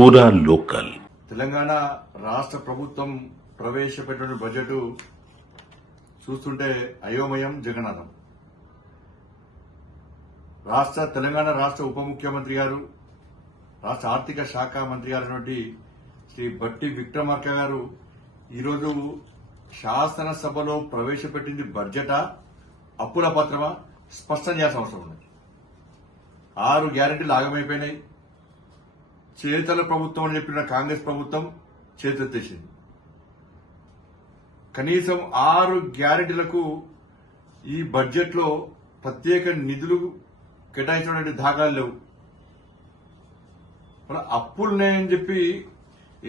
పూరా లోకల్. తెలంగాణ రాష్ట్ర ప్రభుత్వం ప్రవేశపెట్టిన బడ్జెట్ చూస్తుంటే అయోమయం జగన్నాథం. తెలంగాణ రాష్ట్ర ఉప ముఖ్యమంత్రి గారు, రాష్ట్ర ఆర్థిక శాఖ మంత్రి గారైనటువంటి శ్రీ బట్టి విక్రమార్క గారు ఈరోజు శాసనసభలో ప్రవేశపెట్టింది బడ్జెటా, అప్పుల పత్రమా స్పష్టం చేయాల్సిన అవసరం ఉంది. 6 గ్యారెంటీలు ఆగమైపోయినాయి. చేతల ప్రభుత్వం అని చెప్పిన కాంగ్రెస్ ప్రభుత్వం చేతెత్తేసింది. కనీసం 6 గ్యారెంటీలకు ఈ బడ్జెట్ లో ప్రత్యేక నిధులు కేటాయించినటువంటి దాఖలాలు లేవు. మన అప్పులున్నాయని చెప్పి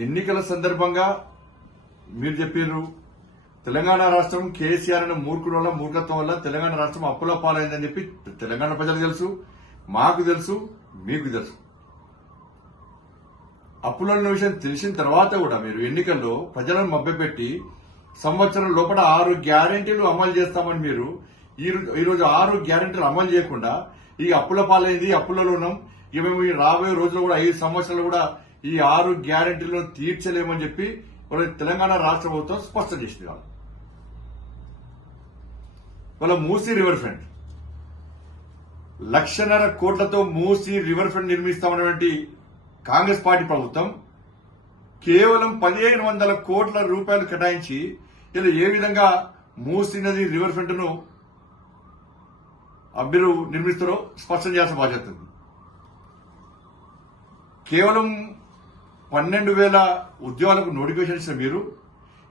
ఎన్నికల సందర్భంగా మీరు చెప్పారు. తెలంగాణ రాష్ట్రం కేసీఆర్ అనే మూర్ఖుల వల్ల, మూర్ఖత్వం వల్ల తెలంగాణ రాష్ట్రం అప్పుల పాలైందని చెప్పి తెలంగాణ ప్రజలకు తెలుసు, మాకు తెలుసు, మీకు తెలుసు. అప్పుల విషయం తెలిసిన తర్వాత కూడా మీరు ఎన్నికల్లో ప్రజలను మభ్యపెట్టి సంవత్సరం లోపల 6 గ్యారెంటీలు అమలు చేస్తామని మీరు ఈరోజు 6 గ్యారెంటీలు అమలు చేయకుండా ఈ అప్పుల పాలైంది, అప్పులలో ఉన్నాం, ఇక మేము రాబోయే రోజుల్లో కూడా 5 సంవత్సరాలు కూడా ఈ 6 గ్యారెంటీలను తీర్చలేమని చెప్పి తెలంగాణ రాష్ట్ర ప్రభుత్వం స్పష్టం చేసింది. వాళ్ళ మూసీ రివర్ ఫ్రంట్ 1.5 లక్షల కోట్లతో మూసీ రివర్ ఫ్రంట్ నిర్మిస్తామన్నటువంటి కాంగ్రెస్ పార్టీ ప్రభుత్వం కేవలం 1500 కోట్ల రూపాయలు కేటాయించి ఇలా ఏ విధంగా మూసీ నది రివర్ ఫ్రంట్ ను మీరు నిర్మిస్తారో స్పష్టం చేయాల్సిన బాధ్యత ఉంది. కేవలం 12,000 ఉద్యోగాలకు నోటిఫికేషన్ ఇచ్చిన మీరు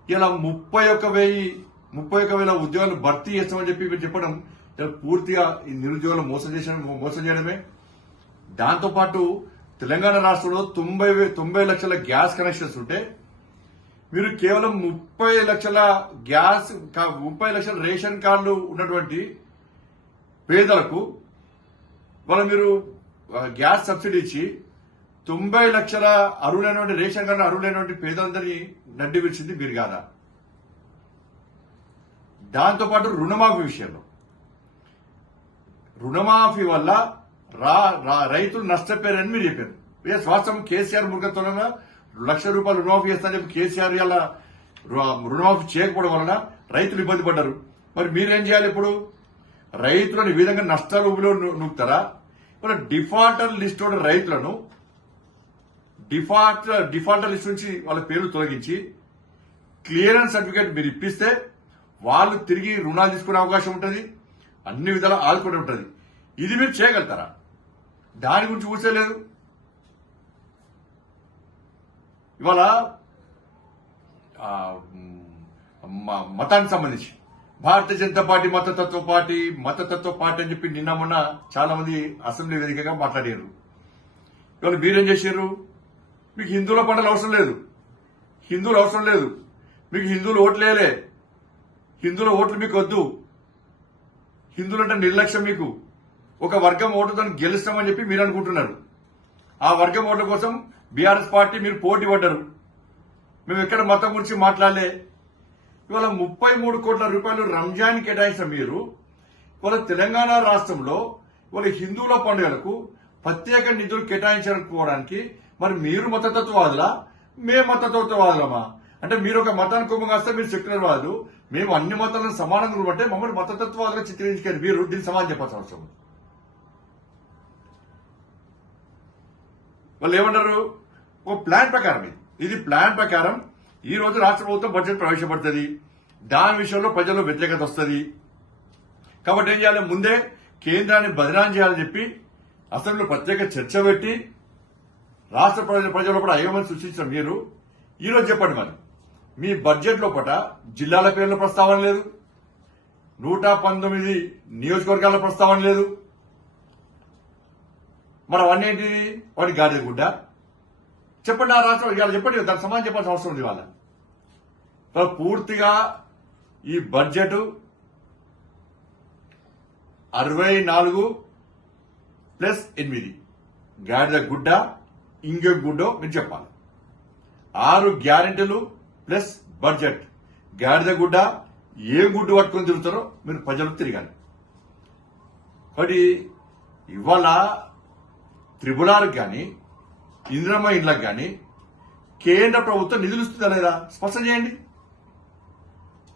ఇలా 31,000 ఉద్యోగాలు భర్తీ చేస్తామని చెప్పి మీరు చెప్పడం పూర్తిగా ఈ నిరుద్యోగులు మోసం చేయడమే. దాంతోపాటు తెలంగాణ రాష్ట్రంలో 90 లక్షల గ్యాస్ కనెక్షన్స్ ఉంటే మీరు కేవలం 30 లక్షల రేషన్ కార్డులు ఉన్నటువంటి పేదలకు మీరు గ్యాస్ సబ్సిడీ ఇచ్చి 90 లక్షల అర్హులైనటువంటి రేషన్ కార్డు అర్హులైనటువంటి పేదలందరినీ నడ్డి విరిచింది మీరు కాదా? దాంతోపాటు రుణమాఫీ విషయంలో రుణమాఫీ వల్ల రైతులు నష్టపోయారని మీరు చెప్పారు. వాస్తవం కేసీఆర్ మూర్ఖత్వంగా ₹1,00,000 రుణమాఫీ చేస్తానని చెప్పి కేసీఆర్ ఇలా రుణమాఫీ చేయకపోవడం వలన రైతులు ఇబ్బంది పడ్డారు. మరి మీరేం చేయాలి? ఇప్పుడు రైతులను ఈ విధంగా నష్టాలు నూపుతారా? మరి డిఫాల్టర్ లిస్ట్ రైతులను డిఫాల్టర్ లిస్ట్ నుంచి వాళ్ళ పేర్లు తొలగించి క్లియరెన్స్ సర్టిఫికేట్ మీరు ఇప్పిస్తే వాళ్ళు తిరిగి రుణాలు తీసుకునే అవకాశం ఉంటుంది, అన్ని విధాలా ఆదుకునే ఉంటుంది. ఇది మీరు చేయగలుగుతారా? దాని గురించి ఊసేలేదు. ఇవాళ మతానికి సంబంధించి భారతీయ జనతా పార్టీ మతతత్వ పార్టీ అని చెప్పి నిన్న మొన్న చాలా మంది అసెంబ్లీ వేదికగా మాట్లాడారు. ఇవాళ మీరేం చేశారు? మీకు హిందువుల పండుగలు అవసరం లేదు, మీకు హిందువులు ఓట్లేలే, హిందువుల ఓట్లు మీకు వద్దు, హిందువులంటే నిర్లక్ష్యం. మీకు ఒక వర్గం ఓటుతో గెలుస్తామని చెప్పి మీరు అనుకుంటున్నారు. ఆ వర్గం ఓట్ల కోసం బీఆర్ఎస్ పార్టీ మీరు పోటీ పడ్డారు. మేము ఎక్కడ మతం గురించి మాట్లాడలే. ఇవాళ 33 కోట్ల రూపాయలు రంజాన్ కేటాయించిన మీరు ఇవాళ తెలంగాణ రాష్ట్రంలో ఇవాళ హిందువుల పండుగలకు ప్రత్యేక నిధులు కేటాయించుకోవడానికి మరి మీరు మతతత్వవాదులా, మేము మతతత్వవాదులమా? అంటే మీరు ఒక మతానికి కొమ్ము కాస్తే మీరు సెక్యులర్ వాదులు, మేము అన్ని మతాలను సమానంగా బట్టే మమ్మల్ని మతతత్వవాదులుగా చిత్రించారు. మీరు దీనికి సమాధానం చెప్పాల్సిన అవసరం. వాళ్ళు ఏమన్నారు? ఒక ప్లాన్ ప్రకారం ఇది ప్లాన్ ప్రకారం ఈ రోజు రాష్ట్ర ప్రభుత్వం బడ్జెట్ ప్రవేశపెడుతుంది. దాని విషయంలో ప్రజల్లో వ్యతిరేకత వస్తుంది. కాబట్టి ఏం చేయాలి? ముందే కేంద్రాన్ని బదనాం చేయాలని చెప్పి అసెంబ్లీలో ప్రత్యేక చర్చ పెట్టి రాష్ట్ర ప్రజల కూడా అయోమయం సృష్టించిన మీరు ఈరోజు చెప్పండి, మరి మీ బడ్జెట్ లోపల జిల్లాల పేర్ల ప్రస్తావన లేదు, 119 నియోజకవర్గాల ప్రస్తావన లేదు. మరి అవన్నీ ఏంటి? వాటి గాడిద గుడ్డ. చెప్పండి, ఆ రాష్ట్రం ఇవాళ చెప్పండి, దానికి సమాధానం చెప్పాల్సిన అవసరం ఉంది. వాళ్ళ పూర్తిగా ఈ బడ్జెట్ 64+8 గాడిద గుడ్డ, ఇంకొక గుడ్డో మీరు చెప్పాలి. 6 గ్యారెంటీలు ప్లస్ బడ్జెట్ గాడిద గుడ్డ, ఏ గుడ్డు పట్టుకొని తిరుగుతారో మీరు ప్రజలు తిరగాలి. కాబట్టి ఇవాళ త్రిబులాలకు కానీ ఇందిరమ్మ ఇండ్లకు కానీ కేంద్ర ప్రభుత్వం నిధులు ఇస్తుందా లేదా స్పష్టం చేయండి.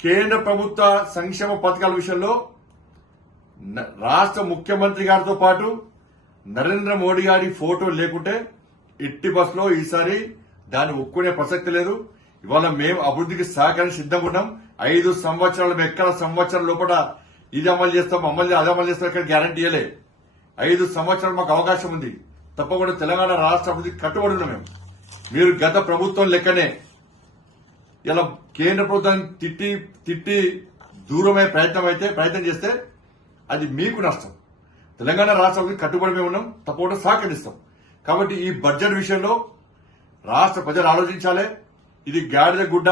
కేంద్ర ప్రభుత్వ సంక్షేమ పథకాల విషయంలో రాష్ట్ర ముఖ్యమంత్రి గారితో పాటు నరేంద్ర మోడీ గారి ఫోటో లేకుంటే ఎట్టి బస్సులో ఈసారి దాన్ని ఒప్పుకునే ప్రసక్తి లేదు. ఇవాళ మేము అభివృద్ధికి సహకరించి సిద్ధంగా ఉన్నాం. 5 సంవత్సరాలు ఎక్కడ సంవత్సరాల లోపల ఇది అమలు చేస్తాం అది అమలు చేస్తాం ఇక్కడ గ్యారంటీ ఇవ్వలే. 5 సంవత్సరాలు మాకు అవకాశం ఉంది. తప్పకుండా తెలంగాణ రాష్ట్ర అభివృద్ధికి కట్టుబడి ఉన్నాం మేము. మీరు గత ప్రభుత్వం లెక్కనే ఇలా కేంద్ర ప్రభుత్వాన్ని తిట్టి దూరమయ్యే ప్రయత్నం చేస్తే అది మీకు నష్టం. తెలంగాణ రాష్ట్ర అభివృద్ధికి కట్టుబడి మేము ఉన్నాం. తప్పకుండా సహకరిస్తాం. కాబట్టి ఈ బడ్జెట్ విషయంలో రాష్ట్ర ప్రజలు ఆలోచించాలి. ఇది గాడిద గుడ్డ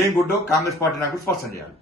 ఏం గుడ్డో కాంగ్రెస్ పార్టీ నాకు స్పష్టం చేయాలి.